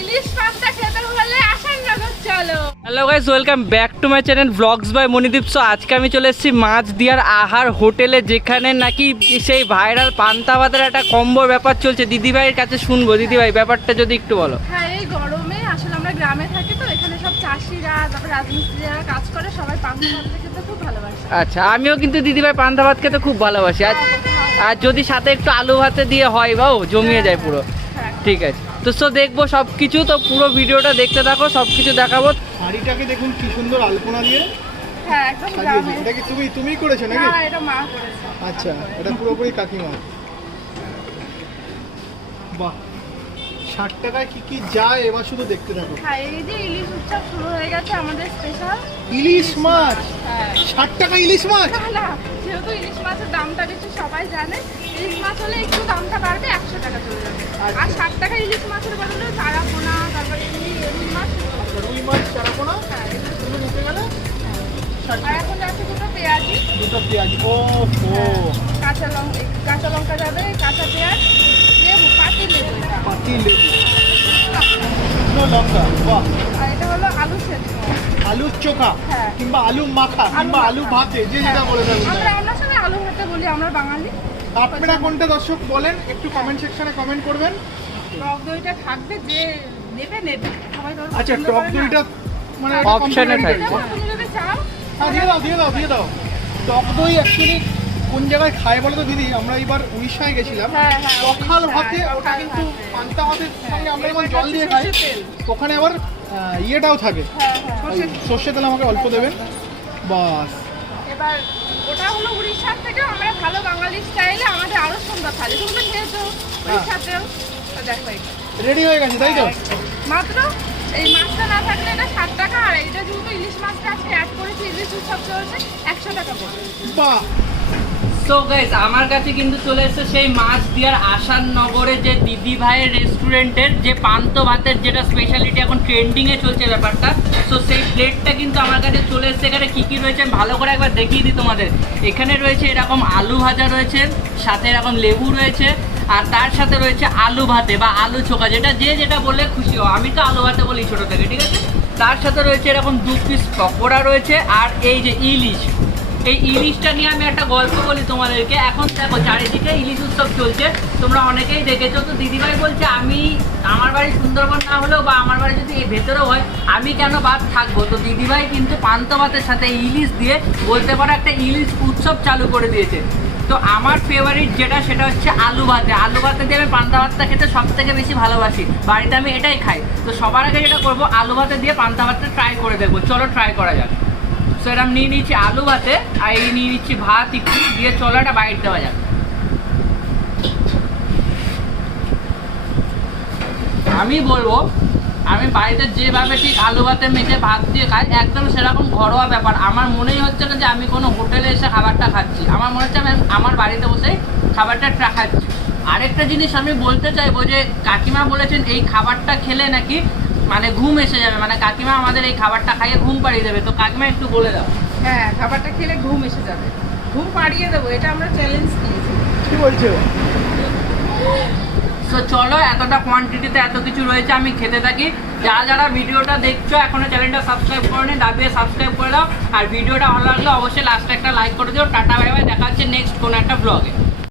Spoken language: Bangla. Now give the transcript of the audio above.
ইলিশ খেতে হলে আসান নগর চলো। Hello guys welcome back to my channel vlogs by Monideep so আজকে আমি চলে এসেছি মাছ দিয়ার আহার হোটেলে যেখানে নাকি সেই ভাইরাল পান্তা ভাতের একটা কম্বোর ব্যাপার চলছে। দিদিভাইয়ের কাছে শুনব। দিদিভাই ব্যাপারটা যদি একটু বলো। হ্যাঁ এই গরমে আসলে আমরা গ্রামে থাকি তো এখানে সব চাষিরা তারপর রাজমিস্ত্রিরা কাজ করে সবাই পান্তা ভাত খেতে খুব ভালোবাসে। আচ্ছা আমিও কিন্তু দিদিভাই পান্তা ভাত খেতে খুব ভালোবাসি। আর আর যদি সাথে একটু আলু ভাতে দিয়ে হয় বাও জমিয়ে যায় পুরো। হ্যাঁ। ঠিক আছে। তো সো দেখব সব কিছু তো পুরো ভিডিওটা দেখতে থাকো সব কিছু দেখাবো। শাড়িটাকে দেখুন কি সুন্দর আলপনা দিয়ে। হ্যাঁ একদম এটা কি তুমি তুমিই করেছ নাকি? না এটা মা করেছে। আচ্ছা এটা পুরোপুরি কাকিমা। বাহ ষাট টাকায় কি কি যায় এবার শুধু দেখতে থাকো। হ্যাঁ এই যে ইলিশ উৎসব শুরু হয়ে গেছে আমাদের স্পেশাল ইলিশ মাছ? হ্যাঁ। ষাট টাকা ইলিশ মাছ? না, যেহেতু ইলিশ মাছের দামটা বেশি সবাই জানে ইলিশ মাছ হলে একটু দামটা বাড়বে একশো টাকা চলে যাবে। আচ্ছা। আর ষাট টাকা ইলিশ মাছের বদলে চারা পোনা তারপরে এমনি এমনি মাছ। আচ্ছা, রুই মাছ চারাপোনা? হ্যাঁ এগুলো এগুলো নিতে গেলে? আর এখন যাচ্ছে দুটো পেঁয়াজি। দুটো পেঁয়াজ। ও ও। কাঁচা লঙ্কা কাঁচা লঙ্কা যাবে কাঁচা পেঁয়াজ লেবু পাতি লেবু পাতি লেবু। লঙ্কা বাহ। আর এটা হলো আলু সেদ্ধ। আলুর চোখা হ্যাঁ। কিংবা আলু মাখা কিংবা আলু ভাতে যে যেটা বলে থাকুন আমরা অন্য সময় আলু ভাতে বলি আমরা বাঙালি। আপনারা কোনটা দর্শক বলেন? একটু কমেন্ট সেকশনে কমেন্ট করবেন। টক দইটা থাকবে যে নেবে নেবে। সবাই আচ্ছা টক দইটা মানে অপশনে এ complimentary থাকবে। তুমি যদি চাও। হ্যাঁ দিয়ে দাও দিয়ে দাও দিয়ে দাও। টক দই অ্যাকচুয়ালি কোন জায়গায় খায় বলো তো দিদি? আমরা এবার উড়িষ্যায় গেছিলাম। হ্যাঁ, হ্যাঁ, সকাল ভাতে ওটা কিন্তু। পান্তা ভাতের সঙ্গে আমরা এবার জল দিয়ে খাই। ওখানে আবার ইয়েটাও থাকে। হ্যাঁ হ্যাঁ। সর্ষে তেল আমাকে অল্প দেবেন। বাস। এবার ওটা হলো উড়িষ্যার থেকে আমরা ভালো বাঙালি স্টাইলে আমাদের আরও সুন্দর থালি। তুমি খেয়েছো উড়িষ্যাতেও দেখো রেডি হয়ে গেছে তাই তো? মাত্র এই মাছটা না থাকলে এটা ষাট টাকা আর এইটা যেহেতু ইলিশ মাছটা আজকে অ্যাড করেছি ইলিশ উৎসব চলছে একশো টাকা পড়বে বাহ! সো গাইস আমার কাছে কিন্তু চলে এসেছে সেই মাছ দিয়ার আসার নগরে যে দিদি ভাইয়ের রেস্টুরেন্টের যে পান্ত ভাতের যেটা স্পেশালিটি এখন ট্রেন্ডিং এ চলছে ব্যাপারটা। সো সেই প্লেটটা কিন্তু আমার কাছে চলে এসেছে। এখানে কি কি রয়েছে ভালো করে একবার দেখিয়ে দিই তোমাদের। এখানে রয়েছে এরকম আলু ভাজা রয়েছে, সাথে এরকম লেবু রয়েছে, আর তার সাথে রয়েছে আলু ভাতে বা আলু চোখা যেটা যে যেটা বললে খুশি হও। আমি তো আলু ভাতে বলি ছোটো থেকে, ঠিক আছে? তার সাথে রয়েছে এরকম দু পিস পকোড়া রয়েছে, আর এই যে ইলিশ এই ইলিশটা নিয়ে আমি একটা গল্প বলি তোমাদেরকে। এখন দেখো, চারিদিকে ইলিশ উৎসব চলছে। তোমরা অনেকেই দেখেছ তো, দিদিভাই বলছে, আমি আমার বাড়ি সুন্দরবন না হলেও বা আমার বাড়ি যদি ভেতরেও হয়, আমি কেন বাদ থাকব? তো দিদিভাই কিন্তু পান্ত ভাতের সাথে ইলিশ দিয়ে বলতে পারো একটা ইলিশ উৎসব চালু করে দিয়েছে। তো আমার ফেভারিট যেটা, সেটা হচ্ছে আলু ভাতে। আলু ভাতে দিয়ে আমি পান্তা ভাতটা খেতে সব থেকে বেশি ভালোবাসি। বাড়িতে আমি এটাই খাই। তো সবার আগে যেটা করব, আলু ভাতে দিয়ে পান্তা ভাতটা ট্রাই করে দেখব। চলো ট্রাই করা যাক। সো নিয়ে নিচ্ছি আলু ভাতে, আর এই নিয়ে নিচ্ছি ভাত একটু, দিয়ে চলো একটা বাইট দেওয়া যাক। আমি বলব, আমি বাড়িতে যেভাবে ঠিক আলু ভাতে মেখে ভাত দিয়ে খাই, একদম সেরকম ঘরোয়া ব্যাপার। আমার মনেই হচ্ছে না যে আমি কোনো হোটেলে এসে খাবারটা খাচ্ছি। আমার মনে হচ্ছে আমি আমার বাড়িতে বসেই খাবারটা খাচ্ছি। আরেকটা জিনিস আমি বলতে চাইব যে, কাকিমা বলেছেন এই খাবারটা খেলে নাকি মানে ঘুম এসে যাবে। মানে কাকিমা আমাদের এই খাবারটা খাইয়ে ঘুম পাড়িয়ে দেবে। তো কাকিমা একটু বলে দাও। হ্যাঁ খাবারটা খেলে ঘুম এসে যাবে। ঘুম পাড়িয়ে দেবো এটা আমরা চ্যালেঞ্জ দিয়েছি। কি বলছো? তো চলো এতটা কোয়ান্টিটিতে এত কিছু রয়েছে আমি খেতে থাকি। যারা যারা ভিডিওটা দেখছ এখনও চ্যানেলটা সাবস্ক্রাইব করে নি দাবিয়ে সাবস্ক্রাইব করে দাও। আর ভিডিওটা ভালো লাগলে অবশ্যই লাস্টে একটা লাইক করে দিও। টাটা বাই বাই দেখা হচ্ছে নেক্সট কোনো একটা ব্লগে